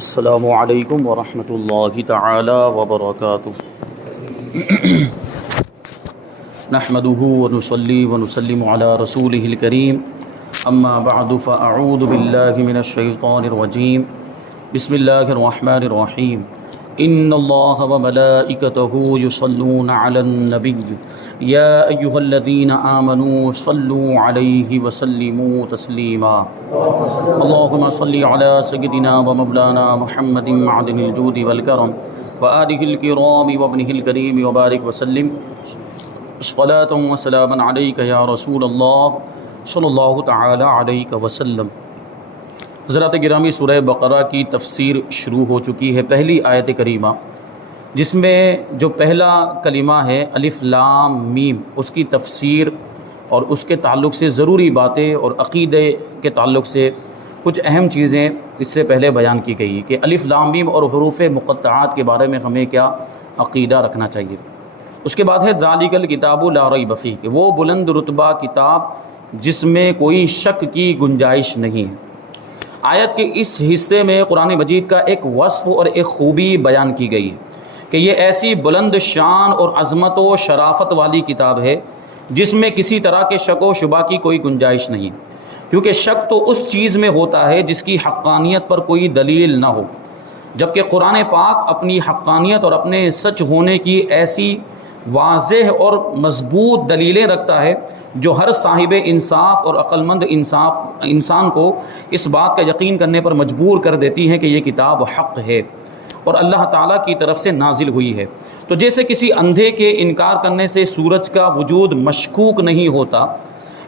السلام علیکم ورحمۃ اللہ تعالی وبرکاتہ۔ نحمده ونصلی ونسلم علی رسولہ الکریم، اما بعد فاعوذ باللہ من الشیطان الرجیم، بسم اللہ الرحمن الرحیم۔ ان اللہ وملائکتہ یصلون علی النبی یا ایہا الذین آمنوا صلوا علیہ وسلموا تسلیما۔ اللہم صلی علی سیدنا ومولانا محمد معدن الجود والکرم وآلہ الکرام وابنہ الکریم وبارک وسلم صلاۃ وسلاما علیک یا رسول اللہ صلی اللہ تعالی علیہ وسلم۔ حضرات گرامی، سورہ بقرہ کی تفسیر شروع ہو چکی ہے۔ پہلی آیت کریمہ جس میں جو پہلا کلمہ ہے الف لام میم، اس کی تفسیر اور اس کے تعلق سے ضروری باتیں اور عقیدے کے تعلق سے کچھ اہم چیزیں اس سے پہلے بیان کی گئی کہ الف لام میم اور حروف مقطعات کے بارے میں ہمیں کیا عقیدہ رکھنا چاہیے۔ اس کے بعد ہے ذالک الکتاب لا ریب فیہ، کہ وہ بلند رتبہ کتاب جس میں کوئی شک کی گنجائش نہیں ہے۔ آیت کے اس حصے میں قرآن مجید کا ایک وصف اور ایک خوبی بیان کی گئی ہے کہ یہ ایسی بلند شان اور عظمت و شرافت والی کتاب ہے جس میں کسی طرح کے شک و شبہ کی کوئی گنجائش نہیں، کیونکہ شک تو اس چیز میں ہوتا ہے جس کی حقانیت پر کوئی دلیل نہ ہو، جبکہ قرآن پاک اپنی حقانیت اور اپنے سچ ہونے کی ایسی واضح اور مضبوط دلیلیں رکھتا ہے جو ہر صاحب انصاف اور عقل مند انسان کو اس بات کا یقین کرنے پر مجبور کر دیتی ہیں کہ یہ کتاب حق ہے اور اللہ تعالیٰ کی طرف سے نازل ہوئی ہے۔ تو جیسے کسی اندھے کے انکار کرنے سے سورج کا وجود مشکوک نہیں ہوتا،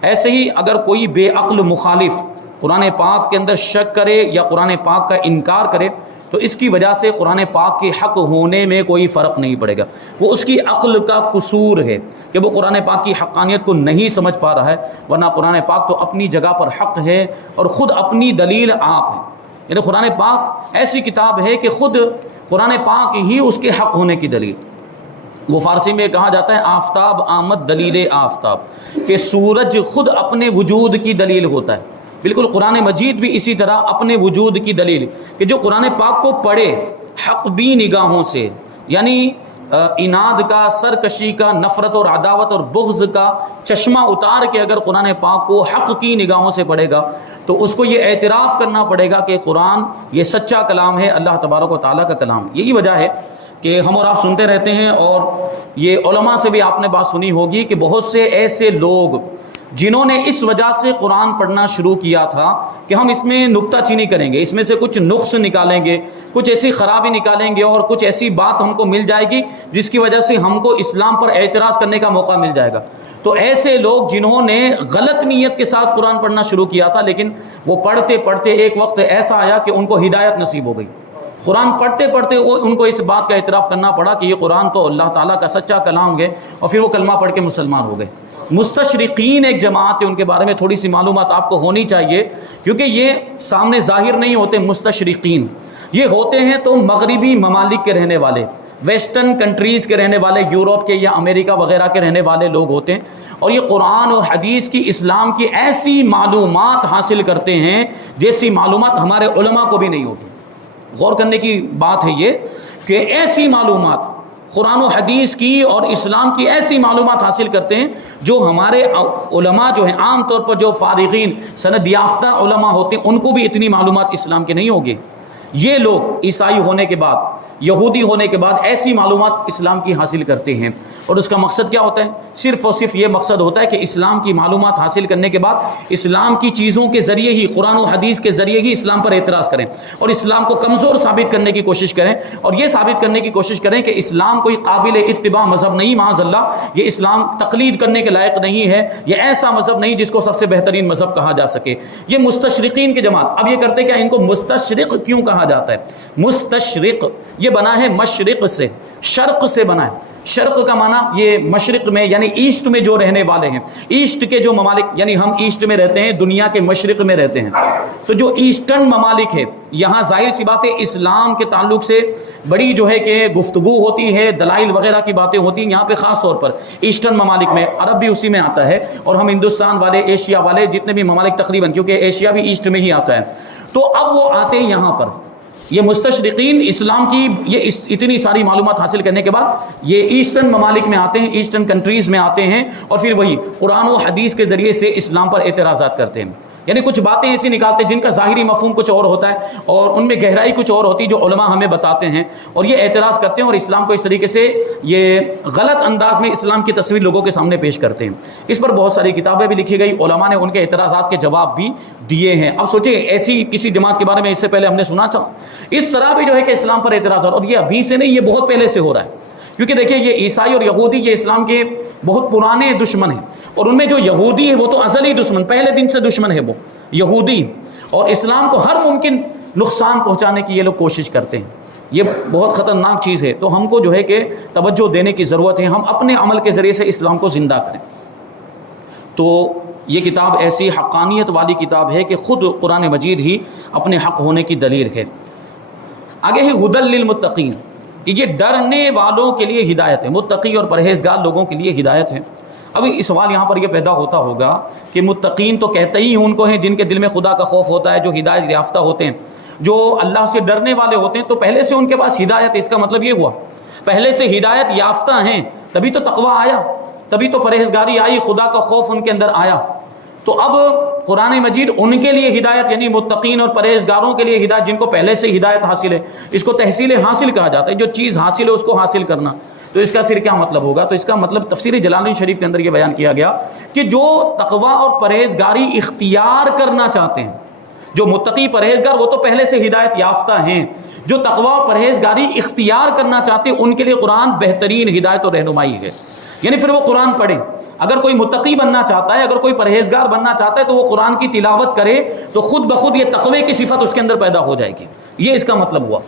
ایسے ہی اگر کوئی بے عقل مخالف قرآن پاک کے اندر شک کرے یا قرآن پاک کا انکار کرے تو اس کی وجہ سے قرآن پاک کے حق ہونے میں کوئی فرق نہیں پڑے گا، وہ اس کی عقل کا قصور ہے کہ وہ قرآن پاک کی حقانیت کو نہیں سمجھ پا رہا ہے، ورنہ قرآن پاک تو اپنی جگہ پر حق ہے اور خود اپنی دلیل آپ ہے۔ یعنی قرآن پاک ایسی کتاب ہے کہ خود قرآن پاک ہی اس کے حق ہونے کی دلیل۔ وہ فارسی میں کہا جاتا ہے آفتاب آمد دلیل آفتاب، کہ سورج خود اپنے وجود کی دلیل ہوتا ہے۔ بالکل قرآن مجید بھی اسی طرح اپنے وجود کی دلیل کہ جو قرآن پاک کو پڑھے حق بھی نگاہوں سے، یعنی اناد کا، سرکشی کا، نفرت اور عداوت اور بغض کا چشمہ اتار کے اگر قرآن پاک کو حق کی نگاہوں سے پڑھے گا تو اس کو یہ اعتراف کرنا پڑے گا کہ قرآن یہ سچا کلام ہے، اللہ تبارک و تعالیٰ کا کلام۔ یہی وجہ ہے کہ ہم اور آپ سنتے رہتے ہیں، اور یہ علماء سے بھی آپ نے بات سنی ہوگی کہ بہت سے ایسے لوگ جنہوں نے اس وجہ سے قرآن پڑھنا شروع کیا تھا کہ ہم اس میں نکتہ چینی کریں گے، اس میں سے کچھ نقص نکالیں گے، کچھ ایسی خرابی نکالیں گے اور کچھ ایسی بات ہم کو مل جائے گی جس کی وجہ سے ہم کو اسلام پر اعتراض کرنے کا موقع مل جائے گا۔ تو ایسے لوگ جنہوں نے غلط نیت کے ساتھ قرآن پڑھنا شروع کیا تھا، لیکن وہ پڑھتے پڑھتے ایک وقت ایسا آیا کہ ان کو ہدایت نصیب ہو گئی۔ قرآن پڑھتے پڑھتے ان کو اس بات کا اعتراف کرنا پڑا کہ یہ قرآن تو اللہ تعالیٰ کا سچا کلام ہے، اور پھر وہ کلمہ پڑھ کے مسلمان ہو گئے۔ مستشرقین ایک جماعت ہے، ان کے بارے میں تھوڑی سی معلومات آپ کو ہونی چاہیے کیونکہ یہ سامنے ظاہر نہیں ہوتے۔ مستشرقین یہ ہوتے ہیں تو مغربی ممالک کے رہنے والے، ویسٹرن کنٹریز کے رہنے والے، یورپ کے یا امریکہ وغیرہ کے رہنے والے لوگ ہوتے ہیں، اور یہ قرآن اور حدیث کی، اسلام کی ایسی معلومات حاصل کرتے ہیں جیسی معلومات ہمارے علماء کو بھی نہیں ہوگی۔ غور کرنے کی بات ہے یہ کہ ایسی معلومات قرآن و حدیث کی اور اسلام کی ایسی معلومات حاصل کرتے ہیں جو ہمارے علماء جو ہیں، عام طور پر جو فارغین سند یافتہ علماء ہوتے ہیں، ان کو بھی اتنی معلومات اسلام کی نہیں ہوگی۔ یہ لوگ عیسائی ہونے کے بعد، یہودی ہونے کے بعد ایسی معلومات اسلام کی حاصل کرتے ہیں، اور اس کا مقصد کیا ہوتا ہے؟ صرف اور صرف یہ مقصد ہوتا ہے کہ اسلام کی معلومات حاصل کرنے کے بعد اسلام کی چیزوں کے ذریعے ہی، قرآن و حدیث کے ذریعے ہی اسلام پر اعتراض کریں اور اسلام کو کمزور ثابت کرنے کی کوشش کریں، اور یہ ثابت کرنے کی کوشش کریں کہ اسلام کوئی قابل اتباع مذہب نہیں، معاذ اللہ، یہ اسلام تقلید کرنے کے لائق نہیں ہے، یہ ایسا مذہب نہیں جس کو سب سے بہترین مذہب کہا جا سکے۔ یہ مستشرقین کی جماعت اب یہ کرتے کیا؟ ان کو مستشرق کیوں کہا جاتا ہے؟ مستشرق یہ بنا ہے مشرق سے، شرق سے بنا ہے۔ شرق کا معنی یہ مشرق میں یعنی ایسٹ میں جو رہنے والے ہیں، ایسٹ کے جو ممالک، یعنی ہم ایسٹ میں رہتے ہیں، دنیا کے مشرق میں رہتے ہیں، تو جو ایسٹرن ممالک ہے، یہاں ظاہر سی بات ہے اسلام کے تعلق سے بڑی جو ہے کہ گفتگو ہوتی ہے، دلائل وغیرہ کی باتیں ہوتی ہیں یہاں پہ، خاص طور پر ایسٹرن ممالک میں، عرب بھی اسی میں آتا ہے، اور ہم ہندوستان والے، ایشیا والے، جتنے بھی ممالک تقریباً، کیونکہ ایشیا بھی ایسٹ میں ہی آتا ہے، تو اب وہ آتے ہیں یہاں پر یہ مستشرقین اسلام کی یہ اتنی ساری معلومات حاصل کرنے کے بعد یہ ایسٹرن ممالک میں آتے ہیں، ایسٹرن کنٹریز میں آتے ہیں، اور پھر وہی قرآن و حدیث کے ذریعے سے اسلام پر اعتراضات کرتے ہیں. یعنی کچھ باتیں ایسی نکالتے ہیں جن کا ظاہری مفہوم کچھ اور ہوتا ہے اور ان میں گہرائی کچھ اور ہوتی ہے جو علماء ہمیں بتاتے ہیں، اور یہ اعتراض کرتے ہیں اور اسلام کو اس طریقے سے یہ غلط انداز میں اسلام کی تصویر لوگوں کے سامنے پیش کرتے ہیں. اس پر بہت ساری کتابیں بھی لکھی گئی، علماء نے ان کے اعتراضات کے جواب بھی دیے ہیں. اب سوچیں ایسی کسی جماعت کے بارے میں اس سے پہلے ہم نے سنا تھا اس طرح بھی جو ہے کہ اسلام پر اعتراضات، اور یہ ابھی سے نہیں، یہ بہت پہلے سے ہو رہا ہے. کیونکہ دیکھیں یہ عیسائی اور یہودی یہ اسلام کے بہت پرانے دشمن ہیں، اور ان میں جو یہودی ہے وہ تو ازلی دشمن، پہلے دن سے دشمن ہے وہ یہودی، اور اسلام کو ہر ممکن نقصان پہنچانے کی یہ لوگ کوشش کرتے ہیں. یہ بہت خطرناک چیز ہے، تو ہم کو جو ہے کہ توجہ دینے کی ضرورت ہے، ہم اپنے عمل کے ذریعے سے اسلام کو زندہ کریں. تو یہ کتاب ایسی حقانیت والی کتاب ہے کہ خود قرآن مجید ہی اپنے حق ہونے کی دلیل ہے. آگے ہے ہدی للمتقین، کہ یہ ڈرنے والوں کے لیے ہدایت ہے، متقی اور پرہیزگار لوگوں کے لیے ہدایت ہے. ابھی اس سوال یہاں پر یہ پیدا ہوتا ہوگا کہ متقین تو کہتے ہی ان کو ہیں جن کے دل میں خدا کا خوف ہوتا ہے، جو ہدایت یافتہ ہوتے ہیں، جو اللہ سے ڈرنے والے ہوتے ہیں، تو پہلے سے ان کے پاس ہدایت ہے. اس کا مطلب یہ ہوا پہلے سے ہدایت یافتہ ہیں، تبھی تو تقویٰ آیا، تبھی تو پرہیزگاری آئی، خدا کا خوف ان کے اندر آیا. تو اب قرآن مجید ان کے لیے ہدایت، یعنی متقین اور پرہیزگاروں کے لیے ہدایت، جن کو پہلے سے ہدایت حاصل ہے. اس کو تحصیل حاصل کہا جاتا ہے، جو چیز حاصل ہے اس کو حاصل کرنا. تو اس کا پھر کیا مطلب ہوگا؟ تو اس کا مطلب تفسیر جلالین شریف کے اندر یہ بیان کیا گیا کہ جو تقویٰ اور پرہیزگاری اختیار کرنا چاہتے ہیں، جو متقی پرہیزگار وہ تو پہلے سے ہدایت یافتہ ہیں، جو تقویٰ اور پرہیزگاری اختیار کرنا چاہتے ہیں ان کے لیے قرآن بہترین ہدایت اور رہنمائی ہے. یعنی پھر وہ قرآن پڑھیں. اگر کوئی متقی بننا چاہتا ہے، اگر کوئی پرہیزگار بننا چاہتا ہے، تو وہ قرآن کی تلاوت کرے تو خود بخود یہ تقوی کی صفت اس کے اندر پیدا ہو جائے گی. یہ اس کا مطلب ہوا.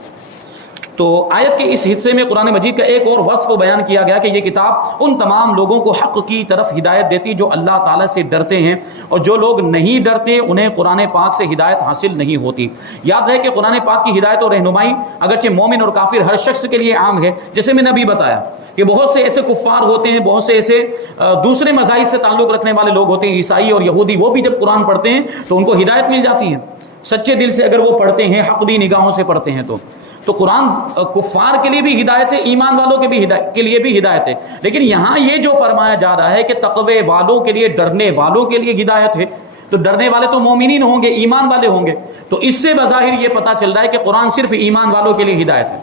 تو آیت کے اس حصے میں قرآن مجید کا ایک اور وصف بیان کیا گیا کہ یہ کتاب ان تمام لوگوں کو حق کی طرف ہدایت دیتی جو اللہ تعالیٰ سے ڈرتے ہیں، اور جو لوگ نہیں ڈرتے انہیں قرآن پاک سے ہدایت حاصل نہیں ہوتی. یاد رہے کہ قرآن پاک کی ہدایت اور رہنمائی اگرچہ مومن اور کافر ہر شخص کے لیے عام ہے. جیسے میں نے ابھی بتایا کہ بہت سے ایسے کفار ہوتے ہیں، بہت سے ایسے دوسرے مذاہب سے تعلق رکھنے والے لوگ ہوتے ہیں، عیسائی اور یہودی، وہ بھی جب قرآن پڑھتے ہیں تو ان کو ہدایت مل جاتی ہے سچے دل سے. اگر وہ پڑھتے ہیں، حق بھی نگاہوں سے پڑھتے ہیں، تو قرآن کفار کے لیے بھی ہدایت ہے، ایمان والوں کے لیے بھی ہدایت ہے. لیکن یہاں یہ جو فرمایا جا رہا ہے کہ تقوی والوں کے لیے، ڈرنے والوں کے لیے ہدایت ہے، تو ڈرنے والے تو مومنین ہوں گے، ایمان والے ہوں گے. تو اس سے بظاہر یہ پتہ چل رہا ہے کہ قرآن صرف ایمان والوں کے لیے ہدایت ہے.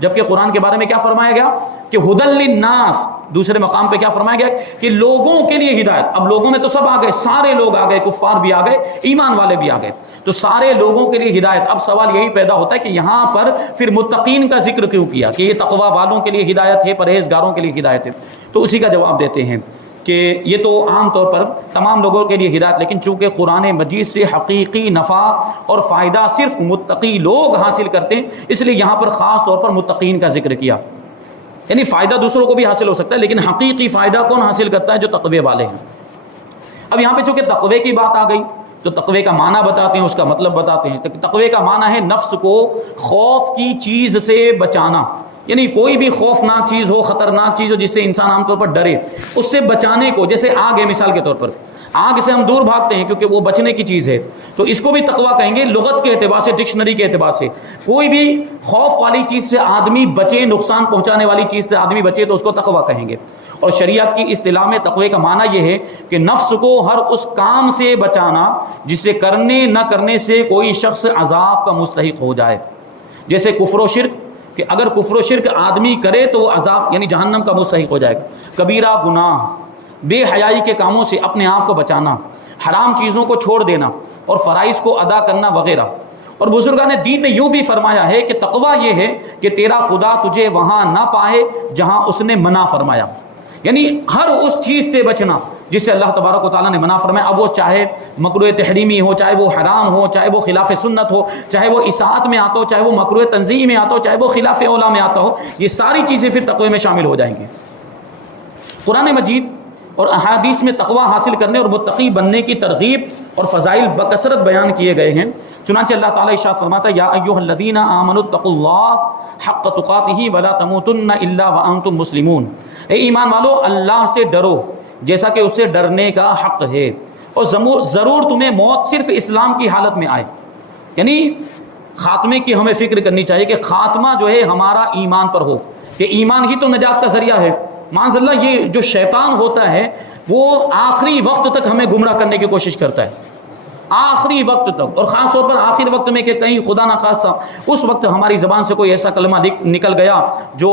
جبکہ قرآن کے بارے میں کیا فرمایا گیا کہ ہدی للناس، دوسرے مقام پہ کیا فرمایا گیا کہ لوگوں کے لیے ہدایت. اب لوگوں میں تو سب آ گئے، سارے لوگ آ گئے، کفار بھی آ گئے، ایمان والے بھی آ گئے، تو سارے لوگوں کے لیے ہدایت. اب سوال یہی پیدا ہوتا ہے کہ یہاں پر پھر متقین کا ذکر کیوں کیا کہ یہ تقوی والوں کے لیے ہدایت ہے، پرہیزگاروں کے لیے ہدایت ہے؟ تو اسی کا جواب دیتے ہیں کہ یہ تو عام طور پر تمام لوگوں کے لیے ہدایت، لیکن چونکہ قرآن مجید سے حقیقی نفع اور فائدہ صرف متقی لوگ حاصل کرتے ہیں، اس لیے یہاں پر خاص طور پر متقین کا ذکر کیا. یعنی فائدہ دوسروں کو بھی حاصل ہو سکتا ہے، لیکن حقیقی فائدہ کون حاصل کرتا ہے؟ جو تقوی والے ہیں. اب یہاں پہ چونکہ تقوی کی بات آ گئی تو تقوی کا معنی بتاتے ہیں، اس کا مطلب بتاتے ہیں. تقوی کا معنی ہے نفس کو خوف کی چیز سے بچانا. یعنی کوئی بھی خوفناک چیز ہو، خطرناک چیز ہو جس سے انسان عام طور پر ڈرے، اس سے بچانے کو. جیسے آگ ہے، مثال کے طور پر آگ سے ہم دور بھاگتے ہیں کیونکہ وہ بچنے کی چیز ہے، تو اس کو بھی تقویٰ کہیں گے لغت کے اعتبار سے، ڈکشنری کے اعتبار سے. کوئی بھی خوف والی چیز سے آدمی بچے، نقصان پہنچانے والی چیز سے آدمی بچے، تو اس کو تقویٰ کہیں گے. اور شریعت کی اصطلاح میں تقوی کا معنی یہ ہے کہ نفس کو ہر اس کام سے بچانا جس سے کرنے نہ کرنے سے کوئی شخص عذاب کا مستحق ہو جائے. جیسے کفر و شرک، کہ اگر کفر و شرک آدمی کرے تو وہ عذاب یعنی جہنم کا مستحق ہو جائے گا. کبیرہ گناہ، بے حیائی کے کاموں سے اپنے آپ کو بچانا، حرام چیزوں کو چھوڑ دینا اور فرائض کو ادا کرنا وغیرہ. اور بزرگان دین نے یوں بھی فرمایا ہے کہ تقویٰ یہ ہے کہ تیرا خدا تجھے وہاں نہ پائے جہاں اس نے منع فرمایا. یعنی ہر اس چیز سے بچنا جس سے اللہ تبارک و تعالیٰ نے منع فرمایا. اب وہ چاہے مکروہ تحریمی ہو، چاہے وہ حرام ہو، چاہے وہ خلاف سنت ہو، چاہے وہ اصاعت میں آتا ہو، چاہے وہ مکروہ تنزیہ میں آتا ہو، چاہے وہ خلاف اولیٰ میں آتا ہو، یہ ساری چیزیں پھر تقوی میں شامل ہو جائیں گی. قرآن مجید اور احادیث میں تقوی حاصل کرنے اور متقی بننے کی ترغیب اور فضائل بکثرت بیان کیے گئے ہیں. چنانچہ اللہ تعالیٰ ارشاد فرماتا ہے یا ایھا الذین آمنوا اتقوا اللہ حق تقاتہ ولا تموتن الا وانتم مسلمون. اے ایمان والو، اللہ سے ڈرو جیسا کہ اس سے ڈرنے کا حق ہے، اور ضرور تمہیں موت صرف اسلام کی حالت میں آئے. یعنی خاتمے کی ہمیں فکر کرنی چاہیے کہ خاتمہ جو ہے ہمارا ایمان پر ہو، کہ ایمان ہی تو نجات کا ذریعہ ہے۔ معاذ اللہ یہ جو شیطان ہوتا ہے وہ آخری وقت تک ہمیں گمراہ کرنے کی کوشش کرتا ہے، آخری وقت تک، اور خاص طور پر آخر وقت میں کہ کہیں خدا نخواستہ اس وقت ہماری زبان سے کوئی ایسا کلمہ نکل گیا جو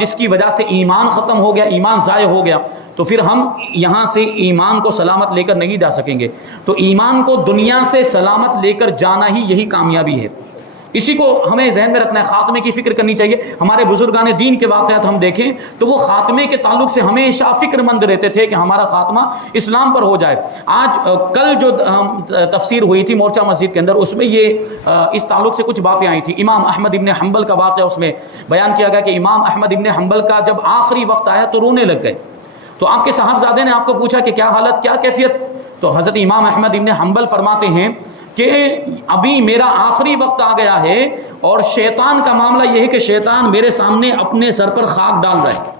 جس کی وجہ سے ایمان ختم ہو گیا، ایمان ضائع ہو گیا، تو پھر ہم یہاں سے ایمان کو سلامت لے کر نہیں جا سکیں گے۔ تو ایمان کو دنیا سے سلامت لے کر جانا ہی یہی کامیابی ہے، اسی کو ہمیں ذہن میں رکھنا ہے، خاتمے کی فکر کرنی چاہیے۔ ہمارے بزرگان دین کے واقعات ہم دیکھیں تو وہ خاتمے کے تعلق سے ہمیشہ فکر مند رہتے تھے کہ ہمارا خاتمہ اسلام پر ہو جائے۔ کل جو تفسیر ہوئی تھی مورچہ مسجد کے اندر، اس میں یہ اس تعلق سے کچھ باتیں آئی تھیں۔ امام احمد ابن حنبل کا واقعہ اس میں بیان کیا گیا کہ امام احمد ابن حنبل کا جب آخری وقت آیا تو رونے لگ گئے، تو آپ کے صاحبزادے نے آپ کو پوچھا کہ کیا حالت، کیا کیفیت؟ تو حضرت امام احمد ابن حنبل فرماتے ہیں کہ ابھی میرا آخری وقت آ گیا ہے اور شیطان کا معاملہ یہ ہے کہ شیطان میرے سامنے اپنے سر پر خاک ڈال رہا ہے،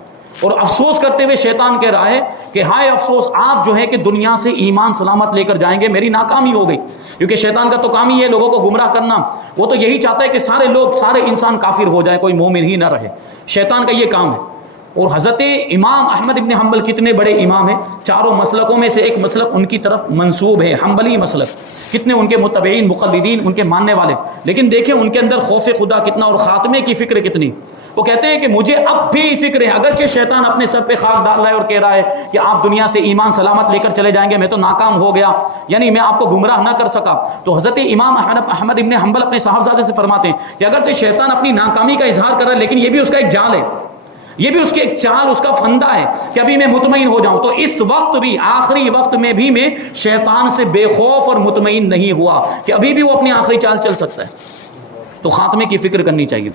اور افسوس کرتے ہوئے شیطان کہہ رہا ہے کہ ہائے افسوس، آپ جو ہے کہ دنیا سے ایمان سلامت لے کر جائیں گے، میری ناکامی ہو گئی۔ کیونکہ شیطان کا تو کام ہی ہے لوگوں کو گمراہ کرنا، وہ تو یہی چاہتا ہے کہ سارے لوگ، سارے انسان کافر ہو جائے، کوئی مومن ہی نہ رہے، شیطان کا یہ کام ہے۔ اور حضرت امام احمد ابن حنبل کتنے بڑے امام ہیں، چاروں مسلکوں میں سے ایک مسلک ان کی طرف منسوب ہے، حنبلی مسلک، کتنے ان کے متبعین، مقلدین، ان کے ماننے والے، لیکن دیکھیں ان کے اندر خوف خدا کتنا اور خاتمے کی فکر کتنی۔ وہ کہتے ہیں کہ مجھے اب بھی فکر ہے، اگرچہ شیطان اپنے سر پہ خاک ڈال رہا ہے اور کہہ رہا ہے کہ آپ دنیا سے ایمان سلامت لے کر چلے جائیں گے، میں تو ناکام ہو گیا، یعنی میں آپ کو گمراہ نہ کر سکا، تو حضرت امام احمد ابن حنبل اپنے صاحبزادے سے فرماتے ہیں کہ اگرچہ شیطان اپنی ناکامی کا اظہار کر رہا ہے، لیکن یہ بھی اس کا ایک جال ہے، یہ بھی اس کے ایک چال، اس کا پھندا ہے کہ ابھی میں مطمئن ہو جاؤں۔ تو اس وقت بھی، آخری وقت میں بھی میں شیطان سے بے خوف اور مطمئن نہیں ہوا کہ ابھی بھی وہ اپنی آخری چال چل سکتا ہے۔ تو خاتمے کی فکر کرنی چاہیے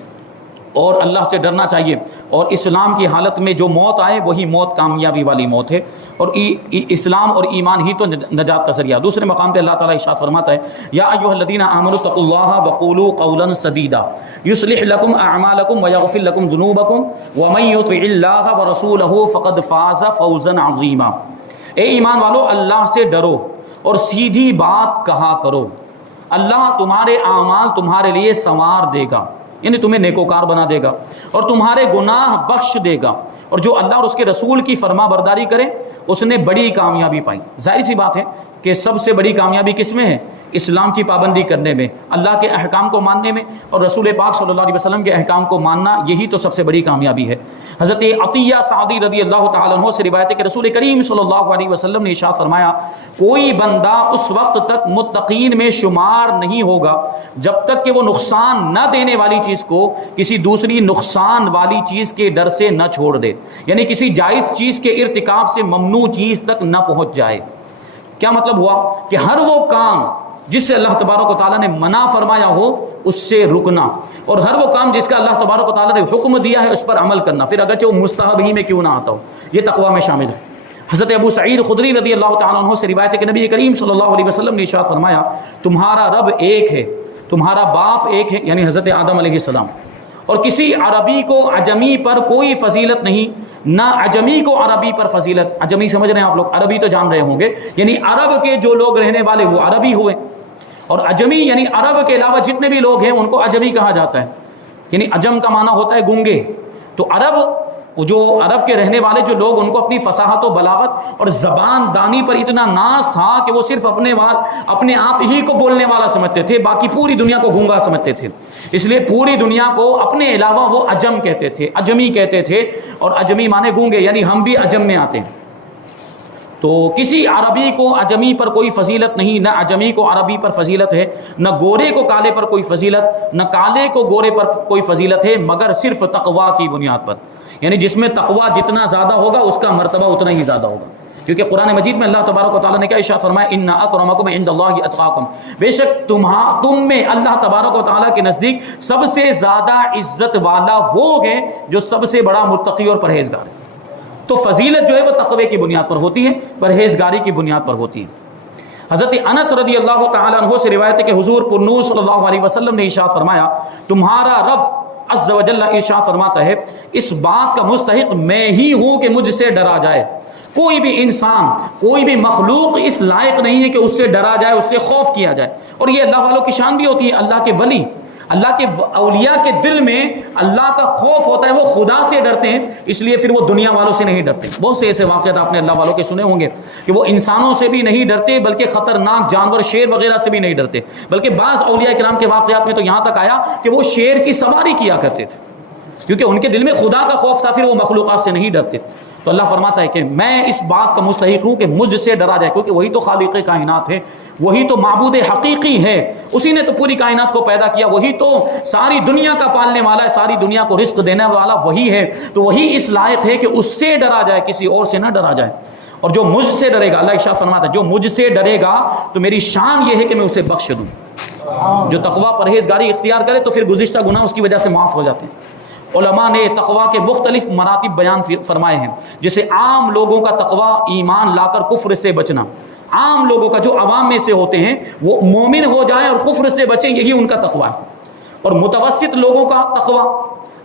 اور اللہ سے ڈرنا چاہیے، اور اسلام کی حالت میں جو موت آئے وہی موت کامیابی والی موت ہے، اور اسلام اور ایمان ہی تو نجات کا ذریعہ۔ دوسرے مقام پہ اللہ تعالیٰ ارشاد فرماتا ہے یا ایھا الذین آمنوا اتقوا اللہ وقولوا قولا سدیدا یصلح لکم اعمالکم ویغفر لکم ذنوبکم ومن یطع اللہ ورسولہ فقد فاز فوزا عظیما۔ اے ایمان والو، اللہ سے ڈرو اور سیدھی بات کہا کرو، اللہ تمہارے اعمال تمہارے لیے سنوار دے گا، یعنی تمہیں نیکوکار بنا دے گا اور تمہارے گناہ بخش دے گا، اور جو اللہ اور اس کے رسول کی فرما برداری کرے اس نے بڑی کامیابی پائی۔ ظاہر سی بات ہے کہ سب سے بڑی کامیابی کس میں ہے؟ اسلام کی پابندی کرنے میں، اللہ کے احکام کو ماننے میں، اور رسول پاک صلی اللہ علیہ وسلم کے احکام کو ماننا، یہی تو سب سے بڑی کامیابی ہے۔ حضرت عطیہ سعدی رضی اللہ تعالیٰ عنہ سے روایت ہے کہ رسول کریم صلی اللہ علیہ وسلم نے ارشاد فرمایا کوئی بندہ اس وقت تک متقین میں شمار نہیں ہوگا جب تک کہ وہ نقصان نہ دینے والی چیز کو کسی دوسری نقصان والی چیز کے ڈر سے نہ چھوڑ دے، یعنی کسی جائز چیز کے ارتکاب سے ممنوع چیز تک نہ پہنچ جائے۔ کیا مطلب ہوا کہ ہر وہ کام جس سے اللہ تبارک و تعالیٰ نے منع فرمایا ہو اس سے رکنا، اور ہر وہ کام جس کا اللہ تبارک و تعالیٰ نے حکم دیا ہے اس پر عمل کرنا، پھر اگرچہ وہ مستحب ہی میں کیوں نہ آتا ہو، یہ تقویٰ میں شامل ہے۔ حضرت ابو سعید خدری رضی اللہ تعالیٰ عنہ سے روایت ہے کہ نبی کریم صلی اللہ علیہ وسلم نے ارشاد فرمایا تمہارا رب ایک ہے، تمہارا باپ ایک ہے، یعنی حضرت آدم علیہ السلام، اور کسی عربی کو عجمی پر کوئی فضیلت نہیں، نہ عجمی کو عربی پر فضیلت۔ عجمی سمجھ رہے ہیں آپ لوگ، عربی تو جان رہے ہوں گے، یعنی عرب کے جو لوگ رہنے والے وہ عربی ہوئے، اور عجمی یعنی عرب کے علاوہ جتنے بھی لوگ ہیں ان کو عجمی کہا جاتا ہے، یعنی عجم کا معنی ہوتا ہے گونگے۔ تو جو عرب کے رہنے والے جو لوگ، ان کو اپنی فصاحت و بلاغت اور زبان دانی پر اتنا ناز تھا کہ وہ صرف اپنے آپ ہی کو بولنے والا سمجھتے تھے، باقی پوری دنیا کو گونگا سمجھتے تھے، اس لیے پوری دنیا کو اپنے علاوہ وہ عجم کہتے تھے، عجمی کہتے تھے، اور عجمی مانے گونگے، یعنی ہم بھی عجم میں آتے ہیں۔ تو کسی عربی کو عجمی پر کوئی فضیلت نہیں، نہ عجمی کو عربی پر فضیلت ہے، نہ گورے کو کالے پر کوئی فضیلت، نہ کالے کو گورے پر کوئی فضیلت ہے، مگر صرف تقویٰ کی بنیاد پر، یعنی جس میں تقویٰ جتنا زیادہ ہوگا اس کا مرتبہ اتنا ہی زیادہ ہوگا۔ کیونکہ قرآن مجید میں اللہ تبارک و تعالیٰ نے کیا ارشاد فرمایا ان اکرمکم عند اللہ اتقاکم، بے شک تم میں اللہ تبارک و تعالیٰ کے نزدیک سب سے زیادہ عزت والا وہ ہے جو سب سے بڑا متقی اور پرہیزگار ہے۔ تو فضیلت جو ہے وہ تقوی کی بنیاد پر ہوتی ہے، پرہیزگاری کی بنیاد پر ہوتی ہے۔ حضرت انس رضی اللہ تعالیٰ عنہ سے روایت ہے کہ حضور پرنور صلی اللہ علیہ وسلم نے ارشاد فرمایا تمہارا رب عز و جل ارشاد فرماتا ہے اس بات کا مستحق میں ہی ہوں کہ مجھ سے ڈرا جائے. کوئی بھی انسان، کوئی بھی مخلوق اس لائق نہیں ہے کہ اس سے ڈرا جائے، اس سے خوف کیا جائے. اور یہ اللہ والوں کی شان بھی ہوتی ہے. اللہ کے ولی، اللہ کے اولیاء کے دل میں اللہ کا خوف ہوتا ہے، وہ خدا سے ڈرتے ہیں، اس لیے پھر وہ دنیا والوں سے نہیں ڈرتے. بہت سے ایسے واقعات آپ نے اللہ والوں کے سنے ہوں گے کہ وہ انسانوں سے بھی نہیں ڈرتے، بلکہ خطرناک جانور شیر وغیرہ سے بھی نہیں ڈرتے. بلکہ بعض اولیاء کرام کے واقعات میں تو یہاں تک آیا کہ وہ شیر کی سواری کیا کرتے تھے، کیونکہ ان کے دل میں خدا کا خوف تھا، پھر وہ مخلوقات سے نہیں ڈرتے. تو اللہ فرماتا ہے کہ میں اس بات کا مستحق ہوں کہ مجھ سے ڈرا جائے، کیونکہ وہی تو خالق کائنات ہے، وہی تو معبود حقیقی ہے، اسی نے تو پوری کائنات کو پیدا کیا، وہی تو ساری دنیا کا پالنے والا ہے، ساری دنیا کو رزق دینے والا وہی ہے. تو وہی اس لائق ہے کہ اس سے ڈرا جائے، کسی اور سے نہ ڈرا جائے. اور جو مجھ سے ڈرے گا، اللہ ارشاد فرماتا ہے جو مجھ سے ڈرے گا تو میری شان یہ ہے کہ میں اسے بخش دوں. جو تقوی پرہیزگاری اختیار کرے تو پھر گزشتہ گناہ اس کی وجہ سے معاف ہو جاتے ہیں. علماء نے تقوی کے مختلف مراتب بیان فرمائے ہیں، جیسے عام لوگوں کا تقوی ایمان لا کر کفر سے بچنا. عام لوگوں کا جو عوام میں سے ہوتے ہیں وہ مومن ہو جائیں اور کفر سے بچیں، یہی ان کا تقوی ہے. اور متوسط لوگوں کا تقوی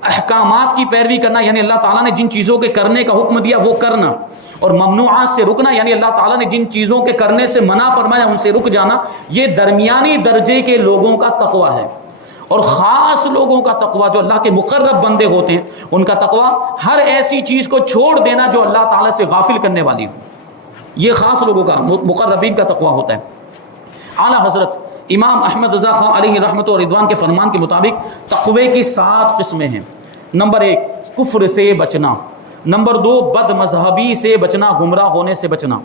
احکامات کی پیروی کرنا، یعنی اللہ تعالیٰ نے جن چیزوں کے کرنے کا حکم دیا وہ کرنا، اور ممنوعات سے رکنا، یعنی اللہ تعالیٰ نے جن چیزوں کے کرنے سے منع فرمایا ان سے رک جانا. یہ درمیانی درجے کے لوگوں کا تقوی ہے. اور خاص لوگوں کا تقوی جو اللہ کے مقرب بندے ہوتے ہیں، ان کا تقوی ہر ایسی چیز کو چھوڑ دینا جو اللہ تعالیٰ سے غافل کرنے والی ہو. یہ خاص لوگوں کا، مقربین کا تقوی ہوتا ہے. اعلیٰ حضرت امام احمد رضا خان علیہ رحمت و رضوان کے فرمان کے مطابق تقوی کی 7 قسمیں ہیں. نمبر 1 کفر سے بچنا. نمبر 2 بد مذہبی سے بچنا، گمراہ ہونے سے بچنا.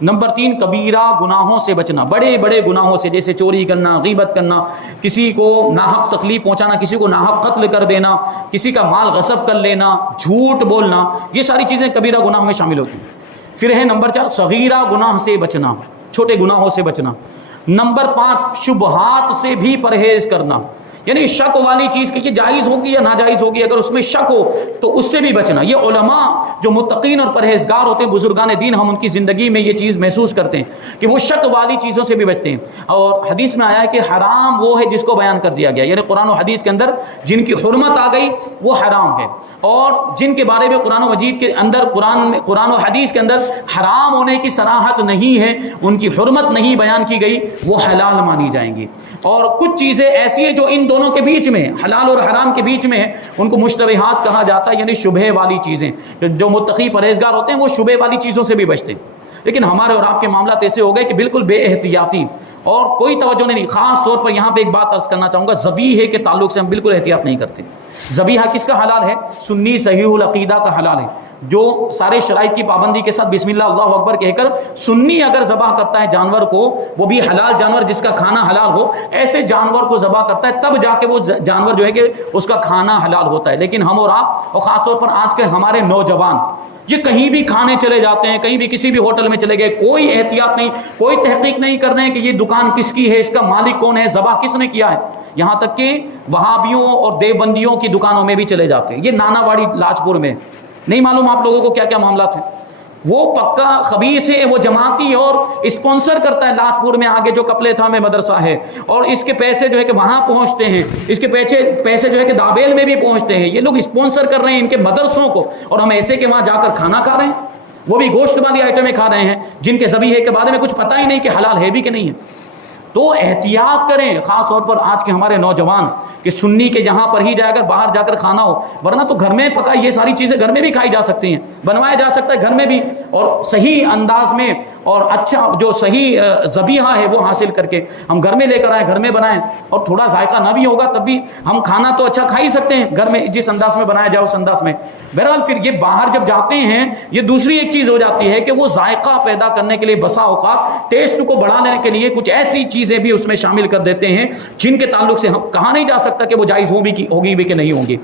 نمبر 3 کبیرہ گناہوں سے بچنا، بڑے بڑے گناہوں سے، جیسے چوری کرنا، غیبت کرنا، کسی کو ناحق تکلیف پہنچانا، کسی کو ناحق قتل کر دینا، کسی کا مال غصب کر لینا، جھوٹ بولنا، یہ ساری چیزیں کبیرہ گناہوں میں شامل ہوتی ہیں. پھر ہے نمبر 4 صغیرہ گناہ سے بچنا، چھوٹے گناہوں سے بچنا. نمبر 5 شبہات سے بھی پرہیز کرنا، یعنی شک والی چیز کہ یہ جائز ہوگی یا ناجائز ہوگی، اگر اس میں شک ہو تو اس سے بھی بچنا. یہ علماء جو متقین اور پرہیزگار ہوتے ہیں، بزرگان دین، ہم ان کی زندگی میں یہ چیز محسوس کرتے ہیں کہ وہ شک والی چیزوں سے بھی بچتے ہیں. اور حدیث میں آیا ہے کہ حرام وہ ہے جس کو بیان کر دیا گیا، یعنی قرآن و حدیث کے اندر جن کی حرمت آ گئی وہ حرام ہے، اور جن کے بارے میں قرآن و مجید کے اندر قرآن و حدیث کے اندر حرام ہونے کی صراحت نہیں ہے، ان کی حرمت نہیں بیان کی گئی، وہ حلال مانی جائیں گی. اور کچھ چیزیں ایسی ہیں جو ان دونوں کے بیچ میں، حلال اور حرام کے بیچ میں ہے، ان کو مشتبہات کہا جاتا ہے، یعنی شبہ والی چیزیں. جو متقی پرہیزگار ہوتے ہیں وہ شبہ والی چیزوں سے بھی بچتے ہیں. لیکن ہمارے اور آپ کے معاملات ایسے ہو گئے کہ بالکل بے احتیاطی اور کوئی توجہ نہیں. خاص طور پر یہاں پہ ایک بات عرض کرنا چاہوں گا، ذبیحے کے تعلق سے ہم بالکل احتیاط نہیں کرتے. ذبیحہ کس کا حلال ہے؟ سنی صحیح العقیدہ کا حلال ہے، جو سارے شرائط کی پابندی کے ساتھ بسم اللہ اللہ اکبر کہہ کر سنی اگر ذبح کرتا ہے جانور کو، وہ بھی حلال جانور جس کا کھانا حلال ہو، ایسے جانور کو ذبح کرتا ہے تب جا کے وہ جانور جو ہے کہ اس کا کھانا حلال ہوتا ہے. لیکن ہم اور آپ، اور خاص طور پر آج کے ہمارے نوجوان، یہ کہیں بھی کھانے چلے جاتے ہیں، کہیں بھی کسی بھی ہوٹل میں چلے گئے، کوئی احتیاط نہیں، کوئی تحقیق نہیں کر رہے ہیں کہ یہ دکان کس کی ہے، اس کا مالک کون ہے، ذبح کس نے کیا ہے. یہاں تک کہ وہابیوں اور دیوبندیوں کی دکانوں میں بھی چلے جاتے ہیں. یہ نانا واڑی لاجپور میں، نہیں معلوم آپ لوگوں کو کیا کیا معاملات ہیں. وہ پکا خبیث ہے، وہ جماعتی اور اسپانسر کرتا ہے. لاجپور میں آگے جو کپلے تھا میں مدرسہ ہے، اور اس کے پیسے جو ہے کہ وہاں پہنچتے ہیں، اس کے پیسے جو ہے کہ دابیل میں بھی پہنچتے ہیں. یہ لوگ اسپانسر کر رہے ہیں ان کے مدرسوں کو، اور ہم ایسے کہ وہاں جا کر کھانا کھا رہے ہیں، وہ بھی گوشت والی آئٹمیں کھا رہے ہیں جن کے ذبیحے کے بارے میں کچھ پتہ ہی نہیں کہ حلال ہے بھی کہ نہیں ہے. تو احتیاط کریں، خاص طور پر آج کے ہمارے نوجوان، کہ سنی کے جہاں پر ہی جائے، اگر باہر جا کر کھانا ہو، ورنہ تو گھر میں پکا یہ ساری چیزیں گھر میں بھی کھائی جا سکتی ہیں، بنوایا جا سکتا ہے گھر میں بھی، اور صحیح انداز میں، اور اچھا جو صحیح ذبیحہ ہے وہ حاصل کر کے ہم گھر میں لے کر آئیں، گھر میں بنائیں. اور تھوڑا ذائقہ نہ بھی ہوگا تب بھی ہم کھانا تو اچھا کھا ہی سکتے ہیں گھر میں، جس انداز میں بنایا جائے اس انداز میں. بہرحال پھر یہ باہر جب جاتے ہیں، یہ دوسری ایک چیز ہو جاتی ہے کہ وہ ذائقہ پیدا کرنے کے لیے بسا اوقات ٹیسٹ کو بڑھانے کے لیے کچھ ایسی چیزیں بھی اس میں شامل کر دیتے ہیں جن کے تعلق سے ہم کہا نہیں جا سکتا کہ وہ جائز ہوگی بھی کہ نہیں ہوں گی.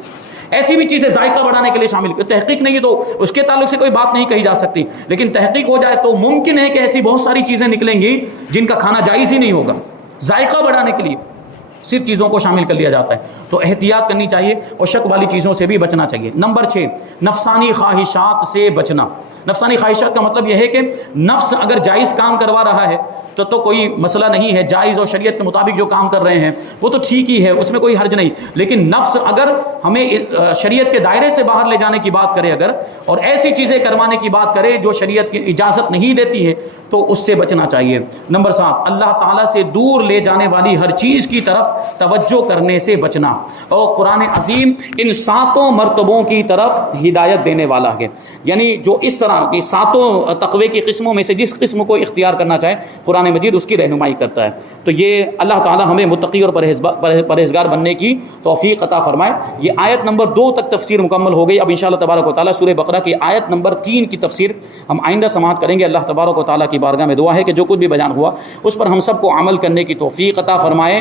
ایسی بھی چیزیں ذائقہ بڑھانے کے لیے شامل، تحقیق نہیں تو اس کے تعلق سے کوئی بات نہیں کہی جا سکتی، لیکن تحقیق ہو جائے تو ممکن ہے کہ ایسی بہت ساری چیزیں نکلیں گی جن کا کھانا جائز ہی نہیں ہوگا. ذائقہ بڑھانے کے لیے صرف چیزوں کو شامل کر لیا جاتا ہے. تو احتیاط کرنی چاہیے اور شک والی چیزوں سے بھی بچنا چاہیے. نمبر 6 نفسانی خواہشات سے بچنا. نفسانی خواہشات کا مطلب یہ ہے کہ نفس اگر جائز کام کروا رہا ہے تو کوئی مسئلہ نہیں ہے، جائز اور شریعت کے مطابق جو کام کر رہے ہیں وہ تو ٹھیک ہی ہے، اس میں کوئی حرج نہیں. لیکن نفس اگر ہمیں شریعت کے دائرے سے باہر لے جانے کی بات کرے اگر، اور ایسی چیزیں کروانے کی بات کرے جو شریعت کی اجازت نہیں دیتی ہے، تو اس سے بچنا چاہیے. نمبر 7، اللہ تعالیٰ سے دور لے جانے والی ہر چیز کی طرف توجہ کرنے سے بچنا. اور قرآن عظیم ان 7 مرتبوں کی طرف ہدایت دینے والا ہے، یعنی جو اس طرح کی 7 تقوی کی قسموں میں سے جس قسم کو اختیار کرنا چاہے قرآن مجید اس کی رہنمائی کرتا ہے. تو یہ اللہ تعالیٰ ہمیں متقی اور پرہیزگار بننے کی توفیق عطا فرمائے. یہ آیت نمبر 2 تک تفسیر مکمل ہو گئی. اب انشاءاللہ تبارک و تعالیٰ سورہ بقرہ کی آیت نمبر 3 کی تفسیر ہم آئندہ سماعت کریں گے. اللہ تبارک و تعالیٰ کی بارگاہ میں دعا ہے کہ جو کچھ بھی بیان ہوا اس پر ہم سب کو عمل کرنے کی توفیق عطا فرمائے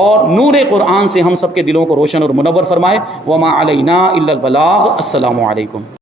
اور نور قرآن سے ہم سب کے دلوں کو روشن اور منور فرمائے. وما علینا الا البلاغ. السلام علیکم.